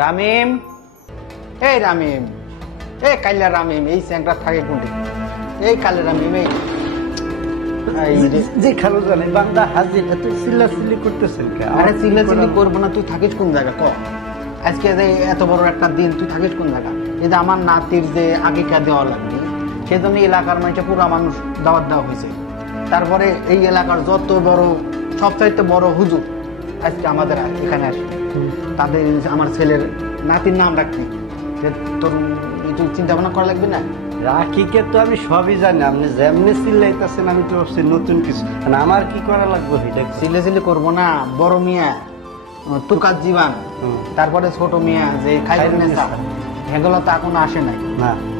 রামিম, এই রামিম, এই কাইলা রামিম, এই স্যাংটা থাকে কোনটি? এই কালে রামিম, এই যে খালো জানি বান্দা হাজির তুই চিল্লাচিল্লি করতেছেন কে? আরে চিল্লাচিল্লি করবো না, তুই থাকিস কোন জায়গা ক? আজকে যে এত বড় একটা দিন, তুই থাকিস কোন জায়গা? এই যে আমার নাতির যে আগেকার দেওয়া লাগবে, সেজন্য এলাকার মানুষ পুরা মানুষ দাওয়াত দেওয়া হয়েছে। তারপরে এই এলাকার যত বড়, সবচাইতে বড় হুজুর আজকে আমাদের এখানে আসে। তাদের আমার ছেলের নাতির নাম রাখবি, তোর তুই চিন্তা ভাবনা করা লাগবে না? রাখিকে তো আমি সবই জানি, আপনি যেমনি চিল্লাইতেছেন আমি তো ভাবছি নতুন কিছু, আমার কি করা লাগবে? চিল্লে করবো না, বড় মিয়া তুকার জীবন, তারপরে ছোট মিয়া যে খাইরুন্নেসা, এগুলো তো এখনো আসে নাই।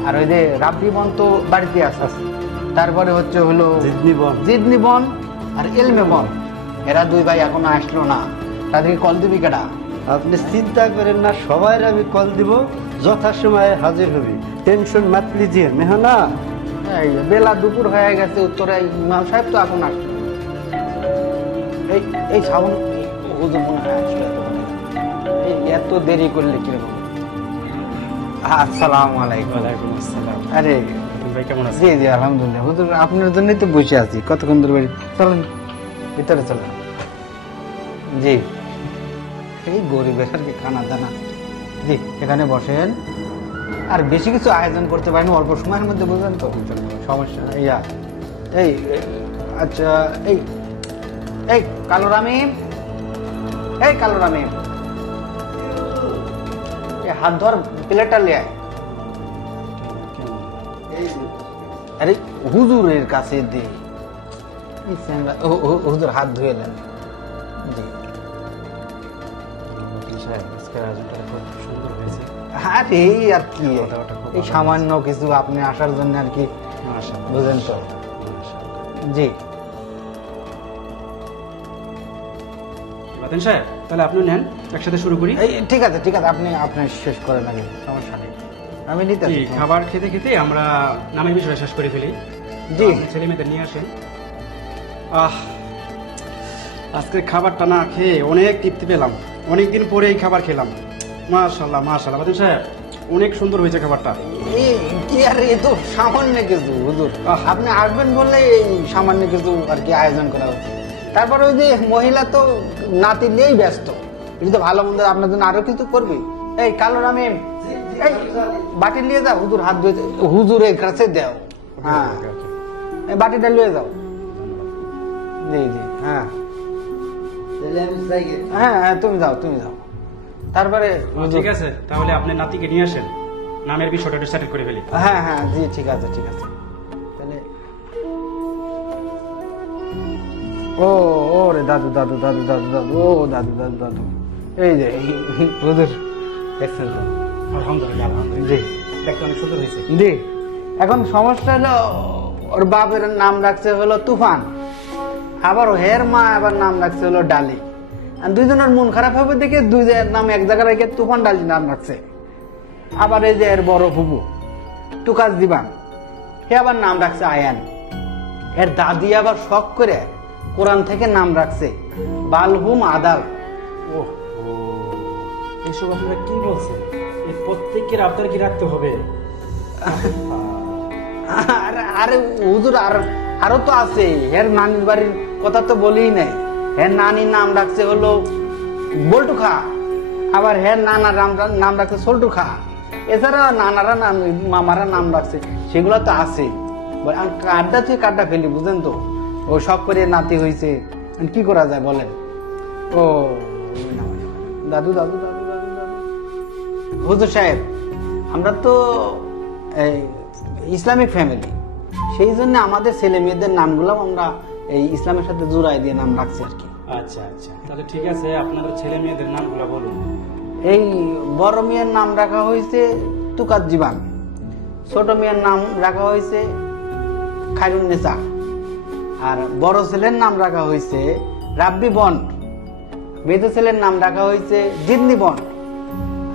আর ওই যে রাব্বি বন তো বাড়িতে আছে, তারপরে হচ্ছে হলো জিদনি বন আর এলমে বন, এরা দুই ভাই এখনো আসলো না। তাদেরকে কল দিবি কেডা? আপনি চিন্তা করেন না, সবাই আমি কল দিব, যথাসময়ে হাজির হবি, টেনশন মাত লিজিয়ে মেহনা। বেলা দুপুর হয়ে গেছে, উত্তরে ইমাম সাহেব তো এখন আসলো। এই এই শ্রাবণ হুজুর মনে হয় আসলো, এত দেরি করলে কিরকম? আসসালামু আলাইকুম। ওয়ালাইকুম আসসালাম। আরে ভাই কেমন আছেন? জি জি আলহামদুলিল্লাহ। হুজুর আপনার জন্যই তো বসে আছি, কতক্ষণ ধরে। চলেন ভিতরে চলেন। জি, এই গরিবের আর কি খানা দানা। জি এখানে বসেন, আর বেশি কিছু আয়োজন করতে পারেন অল্প সময়ের মধ্যে, বুঝলেন তো? সমস্যা ইয়া এই আচ্ছা, এই এই কালো রামিম, এই কালো রামিম, হাত ধর, প্লেটটা লিয়ে আয়। আরে হুজুরের কাছে দে। হুজুর হাত ধুয়ে নেন। জি আরে এই আর কি, এই সামান্য কিছু আপনি আসার জন্য আর কি, বুঝলেন তো? জি বাতেন সাহেব, তাহলে আপনি নেন, একসাথে শুরু করি। ঠিক আছে ঠিক আছে, আপনি আপনি শেষ করে আগে, সমস্যা নেই, আমি নিতে। খাবার খেতে খেতে আমরা নামের বিষয়টা শেষ করে ফেলি। জি ছেলে মেয়েদের নিয়ে আসেন। আজকে খাবারটা না খেয়ে অনেক তৃপ্তি পেলাম, অনেকদিন পরে এই খাবার খেলাম। মাশাআল্লাহ মাশাআল্লাহ বাতেন সাহেব, অনেক সুন্দর হয়েছে খাবারটা। কি আর এ তো সামান্য কিছু হুজুর, আপনি আসবেন বলে এই সামান্য কিছু আর কি আয়োজন করা হচ্ছে। তারপরে ওই যে মহিলা তো নাতি নিয়েই ব্যস্ত, এটা তো ভালো মন্দ আপনার জন্য আরো কিছু করবে। এই কালো রামিম, এই বাটি নিয়ে যাও, হুজুর হাত ধুয়ে, হুজুরের কাছে দাও। হ্যাঁ এই বাটিটা নিয়ে যাও। জি জি হ্যাঁ হ্যাঁ হ্যাঁ, তুমি যাও তুমি যাও। তারপরে ঠিক আছে, তাহলে আপনি নাতিকে নিয়ে আসেন, নামের বিষয়টা একটু সেটেল করে ফেলি। হ্যাঁ হ্যাঁ জি ঠিক আছে ঠিক আছে। তাহলে ও ও রে দাদু দাদু দাদু দাদু দাদু, ও দাদু দাদু দাদু, এই যে হুজুর দেখছেন তো? আলহামদুলিল্লাহ আলহামদুলিল্লাহ, জি দেখতে অনেক সুন্দর হয়েছে। জি, এখন সমস্যা হলো ওর বাপের নাম রাখছে হলো তুফান, আবার হের মা আবার নাম রাখছে হলো ডালি। আর দুইজনের মন খারাপ হবে দেখে দুই নাম এক জায়গায় রেখে তুফান ডালি নাম রাখছে। আবার এই যে এর বড় ফুবু তুকাজ দিবান, সে আবার নাম রাখছে আয়ান। এর দাদি আবার শখ করে কোরআন থেকে নাম রাখছে বালহুম আদাল। এসব আপনারা কি বলছেন? এই প্রত্যেকের আপনার কি রাখতে হবে? আরে হুজুর আরো তো আছে, এর নানির বাড়ির কথা তো বলেই নাই। হের নানির নাম রাখছে হলো বল্টু খা, আবার হের নানার নাম রাখছে সল্টু খা, এছাড়া নানারা নাম মামারা নাম রাখছে, সেগুলো তো আছে। কার্ডটা থেকে কার্ডটা ফেলি, বুঝলেন তো? ও সব করে নাতি হয়েছে, কি করা যায় বলেন? ও দাদু দাদু দাদু দাদু দাদু হুজুর সাহেব, আমরা তো ইসলামিক ফ্যামিলি, সেই জন্য আমাদের ছেলে মেয়েদের নামগুলো আমরা এই ইসলামের সাথে জোড়াই দিয়ে নাম রাখছি আর কি। আচ্ছা আচ্ছা, তাহলে ঠিক আছে, আপনাদের ছেলে মেয়েদের নামগুলো বলুন। এই বড় মেয়ের নাম রাখা হয়েছে তুকাত জীবান, ছোট মেয়ের নাম রাখা হয়েছে খায়রুন্নেসা, আর বড় ছেলের নাম রাখা হয়েছে রাব্বি বন্ড, মেজো ছেলের নাম রাখা হয়েছে জিদনি বন্ড,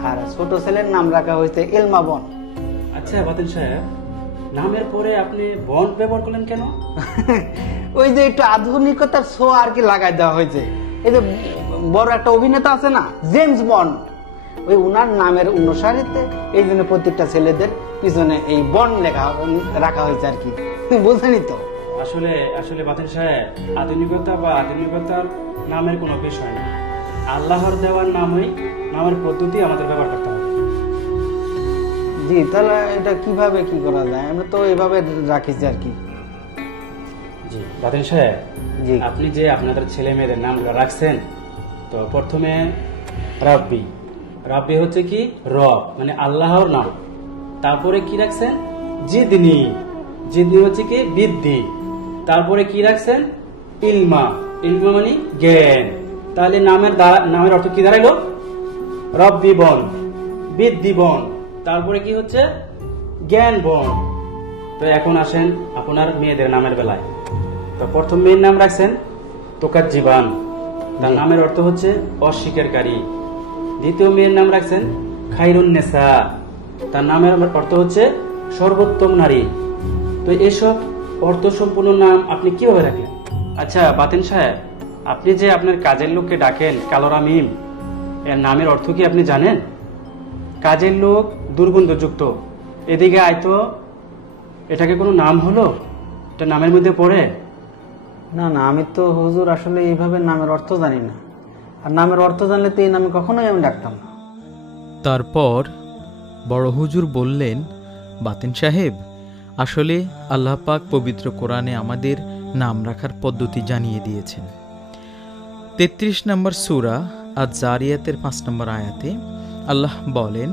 আর ছোট ছেলের নাম রাখা হয়েছে এলমা বন্ড। আচ্ছা বাতিল সাহেব, নামের পরে আপনি বন্ড ব্যবহার করলেন কেন? ওই যে একটু আধুনিকতার শো আর কি লাগাই দেওয়া হয়েছে। এই যে বড় একটা অভিনেতা আছে না, জেমস বন্ড, ওই উনার নামের অনুসারিতে এই জন্য প্রত্যেকটা ছেলেদের পিছনে এই বন লেখা রাখা হয়েছে আর কি, বুঝেনি তো? আসলে আসলে বাতিল সাহেব, আধুনিকতা বা আধুনিকতার নামের কোনো বিষয় না। আল্লাহর দেওয়ার নামই, নামের পদ্ধতি আমাদের ব্যবহার করতে হবে। জি, তাহলে এটা কিভাবে কি করা যায়? আমরা তো এভাবে রাখিছি আর কি। জি বাতিল সাহেব, জি। আপনি যে আপনাদের ছেলে মেয়েদের নামগুলো রাখছেন, তো প্রথমে রাব্বি, রাব্বি হচ্ছে কি রব, মানে আল্লাহর নাম। তারপরে কি রাখছেন? জিদনি, জিদনি হচ্ছে কি বৃদ্ধি। তারপরে কি রাখছেন? ইলমা, ইলমা মানে জ্ঞান। তাহলে নামের অর্থ কি দাঁড়াইলো? রব্বি বন, বৃদ্ধি বন, তারপরে কি হচ্ছে? জ্ঞান বন। তো এখন আসেন আপনার মেয়েদের নামের বেলায়। তো প্রথম মেয়ের নাম রাখছেন তোকাজ্জিবান, তার নামের অর্থ হচ্ছে অস্বীকারী। দ্বিতীয় মেয়ের নাম রাখছেন খাইরুন নেসা, তার নামের অর্থ হচ্ছে সর্বোত্তম নারী। তো এসব অর্থ সম্পূর্ণ নাম আপনি কিভাবে রাখলেন? আচ্ছা বাতিন সাহেব, আপনি যে আপনার কাজের লোককে ডাকেন কালোরা মিম, এর নামের অর্থ কি আপনি জানেন? কাজের লোক দুর্গন্ধযুক্ত, এদিকে আইতো, এটাকে কোনো নাম হলো? এটা নামের মধ্যে পড়ে? না না, আমি তো হুজুর আসলে এইভাবে নামের অর্থ জানি না, আর নামের অর্থ জানলে তো এই নামে কখনোই আমি ডাকতাম না। তারপর বড় হুজুর বললেন, বাতেন সাহেব, আসলে আল্লাহ পাক পবিত্র কোরআনে আমাদের নাম রাখার পদ্ধতি জানিয়ে দিয়েছেন। 33 নম্বর সূরা আয-যারিয়াতের 5 নম্বর আয়াতে আল্লাহ বলেন,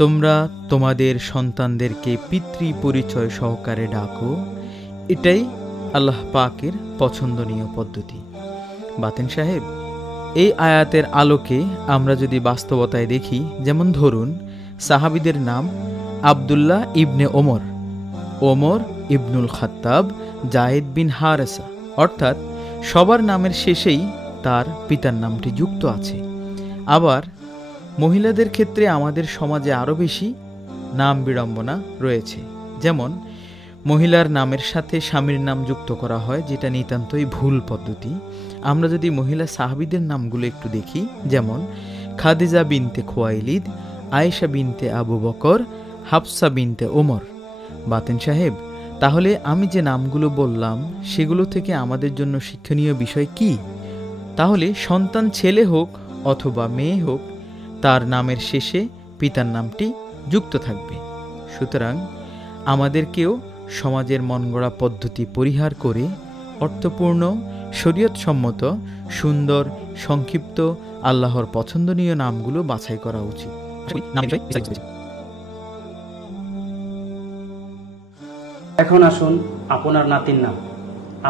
তোমরা তোমাদের সন্তানদেরকে পিতৃ পরিচয় সহকারে ডাকো, এটাই আল্লাহ পাকের পছন্দনীয় পদ্ধতি। বাতেন সাহেব, এই আয়াতের আলোকে আমরা যদি বাস্তবতায় দেখি, যেমন ধরুন সাহাবীদের নাম আব্দুল্লাহ ইবনে ওমর, ওমর ইবনুল খাত্তাব, জায়েদ বিন হারেসা, অর্থাৎ সবার নামের শেষেই তার পিতার নামটি যুক্ত আছে। আবার মহিলাদের ক্ষেত্রে আমাদের সমাজে আরও বেশি নাম বিড়ম্বনা রয়েছে, যেমন মহিলার নামের সাথে স্বামীর নাম যুক্ত করা হয়, যেটা নিতান্তই ভুল পদ্ধতি। আমরা যদি মহিলা সাহাবীদের নামগুলো একটু দেখি, যেমন খাদিজা বিনতে খুয়াইলিদ, আয়েশা বিনতে আবু বকর, হাফসা বিনতে ওমর। বাতেন সাহেব, তাহলে আমি যে নামগুলো বললাম সেগুলো থেকে আমাদের জন্য শিক্ষণীয় বিষয় কি? তাহলে সন্তান ছেলে হোক অথবা মেয়ে হোক, তার নামের শেষে পিতার নামটি যুক্ত থাকবে। সুতরাং আমাদেরকেও সমাজের মনগড়া পদ্ধতি পরিহার করে অর্থপূর্ণ, শরীয়তসম্মত, সুন্দর, সংক্ষিপ্ত, আল্লাহর পছন্দনীয় নামগুলো বাছাই করা উচিত। এখন আসুন আপনার নাতির নাম।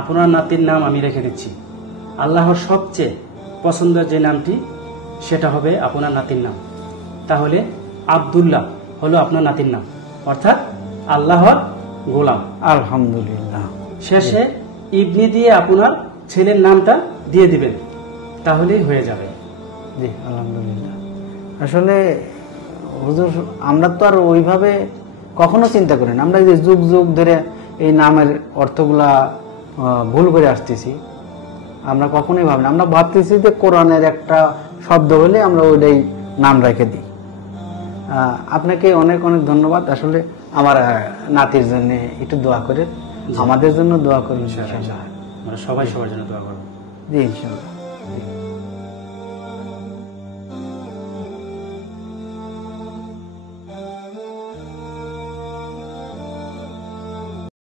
আপনার নাতির নাম আমি রেখে দিচ্ছি। আল্লাহর সবচেয়ে পছন্দের যে নামটি, সেটা হবে আপনার নাতির নাম। তাহলে আব্দুল্লাহ হলো আপনার নাতির নাম, অর্থাৎ আল্লাহর গোলাম। আলহামদুলিল্লাহ। শেষে ইবনি দিয়ে আপনার ছেলের নামটা দিয়ে দিবেন, তাহলেই হয়ে যাবে। জি আলহামদুলিল্লাহ। আসলে হুজুর, আমরা তো আর ওইভাবে কখনো চিন্তা করি না। আমরা যে যুগ যুগ ধরে এই নামের অর্থগুলা ভুল করে আসতেছি, আমরা কখনোই ভাবি না। আমরা ভাবতেছি যে কোরআনের একটা শব্দ হলে আমরা ওইটাই নাম রেখে দিই। আপনাকে অনেক অনেক ধন্যবাদ। আসলে আমার নাতির জন্য একটু দোয়া করে, আমাদের জন্য দোয়া করুন ইনশাআল্লাহ। আমরা সবাই সবার জন্য দোয়া করব। জি ইনশাআল্লাহ।